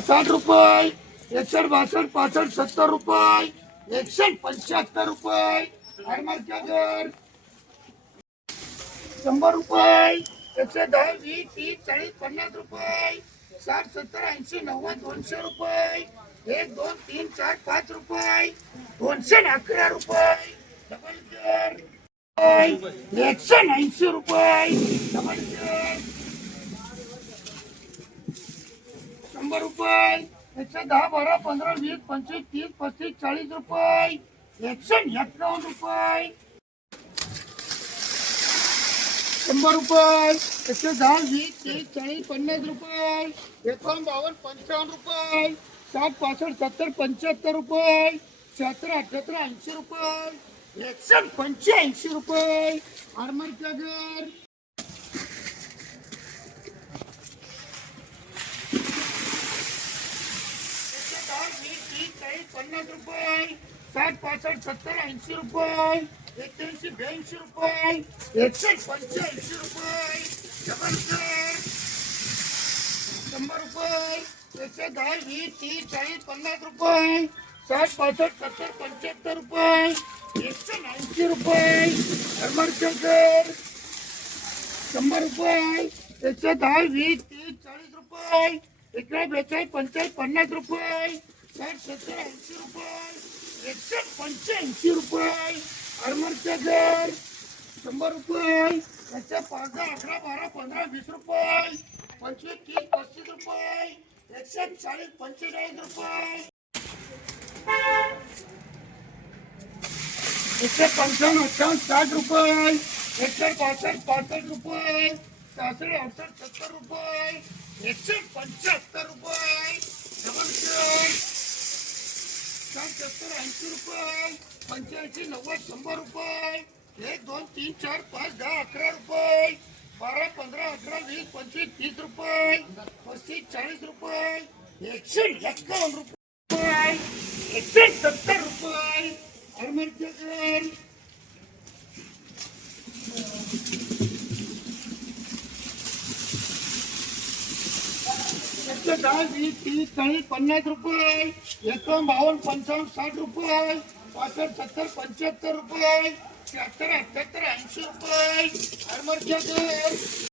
साठ रुपये एकसष्ट बासठ पासष्ट सत्तर रुपये एकसष्ट पंच्याहत्तर रुपये. आरमारच्या घर? शंभर रुपये, एकशे दहा, वीस, तीस, चाळीस, पन्नास रुपये. साठ, सत्तर, ऐंशी, नव्वद, दोनशे रुपये. एक, दोन, तीन, चार, पाच रुपये. दोनशे अकरा रुपये. डबल केअर एकशे ऐंशी रुपये. डबल केअर शंभर रुपये. एकशे दहा बारा पंधरा वीस पंचवीस तीस पस्तीस चाळीस रुपये. एकशे एक्कावन्न रुपये. शंभर रुपये. एकशे दहा वीस तीस चाळीस पन्नास रुपये. एकावन्न बावन्न पंचावन्न रुपये. साठ पासष्ट सत्तर पंच्याहत्तर रुपये. शहात्तर अठ्याहत्तर ऐंशी रुपये. एकशे पंच्याऐंशी रुपये. आरमार चाळीस पन्नास रुपये, साठ सत्तर रुपये ब्याऐंशी रुपये पंच्याऐंशी रुपये, शंभर रुपये एकशे दहा, वीस, तीस, चाळीस, पन्नास रुपये, साठ, पासष्ट, सत्तर, पंच्याहत्तर रुपये, एकशे ऐंशी रुपये शंभर रुपये, एकशे दहा, वीस, तीस, चाळीस रुपये बेचाळीस पन्नास रुपये साठ रुपये एकशे पंच्याऐंशी रुपये घर शंभर रुपये एकशे पाच दहा रुपये तीस रुपये एकशे रुपये एकशे साठ रुपये एकशे पासष्ट पासष्ट रुपये सहाशे अडसष्ट सत्तर रुपये एकशे पंच्याहत्तर रुपये सत्तर ऐंशी रुपये पंच्याऐंशी नव्वद शंभर रुपये एक दोन तीन चार पाच दहा अकरा रुपये बारा पंधरा अठरा वीस पंचवीस तीस रुपये पस्तीस चाळीस रुपये एकशे एक्कावन्न रुपये एकशे सत्तर रुपये हरमरचे डाळ वीस तीस चाळीस पन्नास रुपये एकम बावन्न पंचावन्न साठ रुपये पासष्ट सत्तर पंच्याहत्तर रुपये त्र्याहत्तर अठ्याहत्तर ऐंशी रुपये हरमरचे